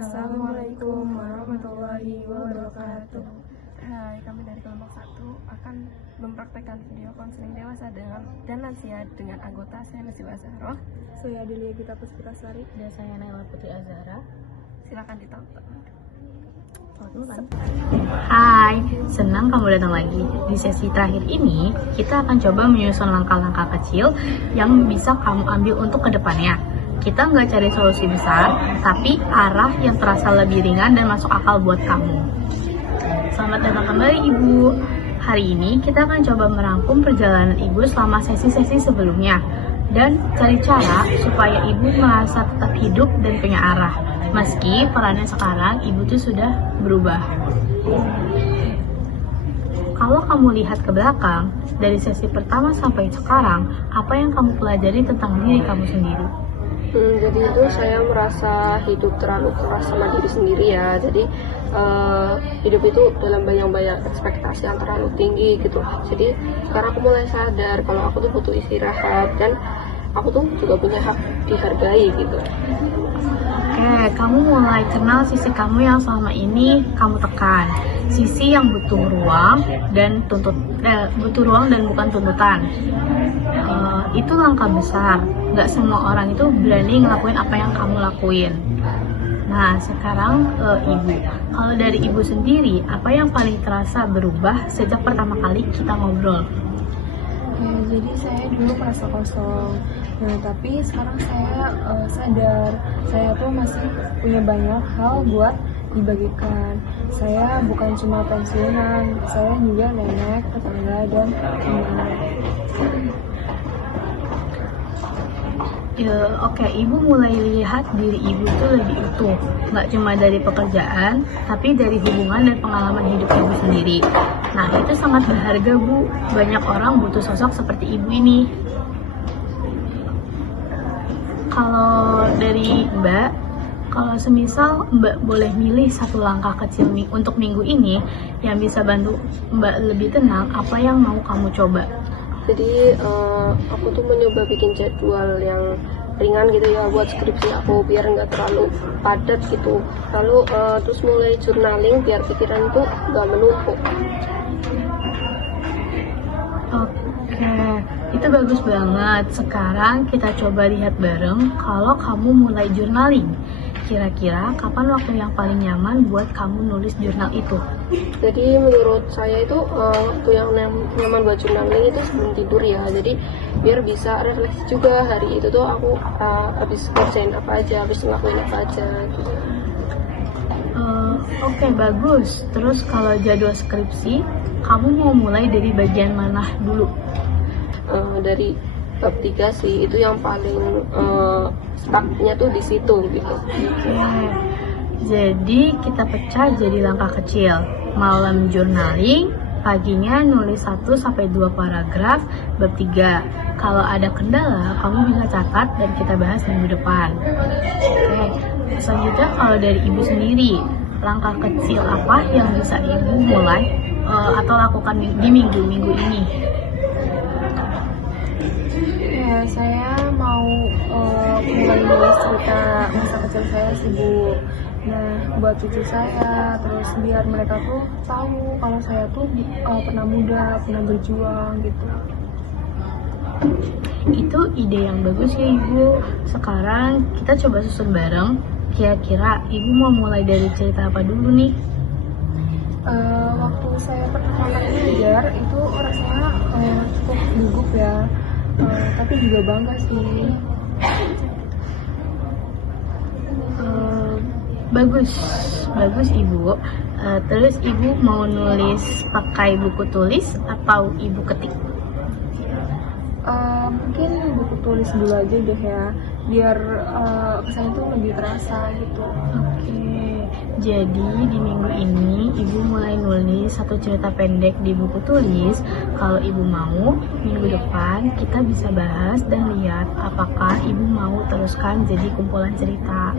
Assalamualaikum warahmatullahi wabarakatuh. Hai, kami dari kelompok 1 akan mempraktekkan video konseling dewasa dan lansia dengan anggota saya Najwa Zahroh. Saya Adelia Gita Puspitasari. Dan saya Naila Putri Azhara. Silakan ditonton. Hai, senang kamu datang lagi. Di sesi terakhir ini, kita akan coba menyusun langkah-langkah kecil yang bisa kamu ambil untuk kedepannya. Kita nggak cari solusi besar, tapi arah yang terasa lebih ringan dan masuk akal buat kamu. Selamat datang kembali Ibu. Hari ini kita akan coba merangkum perjalanan Ibu selama sesi-sesi sebelumnya dan cari cara supaya Ibu merasa tetap hidup dan punya arah. Meski perannya sekarang Ibu tuh sudah berubah. Kalau kamu lihat ke belakang, dari sesi pertama sampai sekarang, apa yang kamu pelajari tentang diri kamu sendiri? Jadi itu saya merasa hidup terlalu keras sama diri sendiri ya. Jadi hidup itu dalam banyak ekspektasi yang terlalu tinggi gitu. Jadi sekarang aku mulai sadar kalau aku tuh butuh istirahat dan aku tuh juga punya hak dihargai gitu. Oke, kamu mulai kenal sisi kamu yang selama ini kamu tekan. Sisi yang butuh ruang dan bukan tuntutan. Itu langkah besar. Gak semua orang itu berani ngelakuin apa yang kamu lakuin. Nah, sekarang Ibu. Kalau dari Ibu sendiri, apa yang paling terasa berubah sejak pertama kali kita ngobrol? Jadi saya dulu merasa kosong. Nah, tapi sekarang saya sadar saya tuh masih punya banyak hal buat dibagikan. Saya bukan cuma pensiunan, saya juga nenek, tetangga, dan teman. Oke, Ibu mulai lihat diri Ibu itu lebih utuh. Nggak cuma dari pekerjaan, tapi dari hubungan dan pengalaman hidup Ibu sendiri. Nah, itu sangat berharga, Bu. Banyak orang butuh sosok seperti Ibu ini. Kalau dari Mbak, kalau semisal Mbak boleh milih satu langkah kecil untuk minggu ini yang bisa bantu Mbak lebih tenang, apa yang mau kamu coba? Jadi aku tuh mencoba bikin jadwal yang ringan gitu ya buat skripsi aku biar nggak terlalu padat gitu. Lalu terus mulai journaling biar pikiran tuh nggak menumpuk. Oke, itu bagus banget. Sekarang kita coba lihat bareng kalau kamu mulai journaling. Kira-kira kapan waktu yang paling nyaman buat kamu nulis jurnal itu? Jadi menurut saya itu waktu yang nyaman buat journaling itu sebelum tidur ya. Jadi biar bisa refleksi juga hari itu tuh aku habis kerjain apa aja, habis ngelakuin apa aja gitu. Oke, bagus. Terus kalau jadwal skripsi, kamu mau mulai dari bagian mana dulu? Dari bab 3 sih, itu yang paling stucknya tuh di situ gitu. Jadi kita pecah jadi langkah kecil. Malam journaling, paginya nulis 1-2 paragraf bab 3. Kalau ada kendala, kamu bisa catat dan kita bahas minggu depan. Oke, selanjutnya kalau dari Ibu sendiri, langkah kecil apa yang bisa Ibu mulai atau lakukan di minggu ini? Ya, saya mau mulai nulis cerita masa kecil saya sih, Bu. Nah, buat cucu saya, terus biar mereka tuh tahu kalau saya tuh pernah muda, pernah berjuang gitu. Itu ide yang bagus ya Ibu. Sekarang kita coba susun bareng. Kira-kira Ibu mau mulai dari cerita apa dulu nih? Waktu saya pertama kali belajar itu rasanya cukup gugup ya. Tapi juga bangga sih. Bagus Ibu. Terus Ibu mau nulis pakai buku tulis atau Ibu ketik? Mungkin buku tulis dulu aja deh ya, biar kesannya tuh lebih terasa gitu. Oke. Jadi di minggu ini Ibu mulai nulis satu cerita pendek di buku tulis. Kalau Ibu mau, minggu depan kita bisa bahas dan lihat apakah Ibu mau teruskan jadi kumpulan cerita.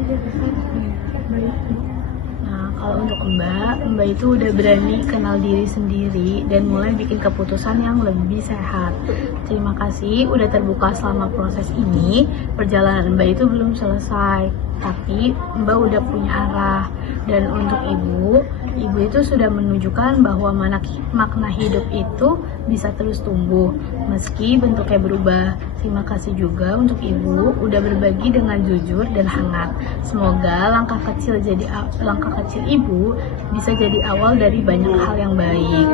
Nah, kalau untuk Mbak itu udah berani kenal diri sendiri dan mulai bikin keputusan yang lebih sehat. Terima kasih udah terbuka selama proses ini. Perjalanan Mbak itu belum selesai. tapi Mbak udah punya arah. Dan untuk ibu itu sudah menunjukkan bahwa makna hidup itu bisa terus tumbuh meski bentuknya berubah. Terima kasih juga untuk ibu udah berbagi dengan jujur dan hangat. Semoga langkah kecil ibu bisa jadi awal dari banyak hal yang baik.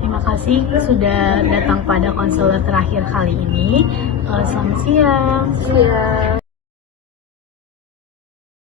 Terima kasih sudah datang pada konselor terakhir kali ini. Selamat siang. Iya.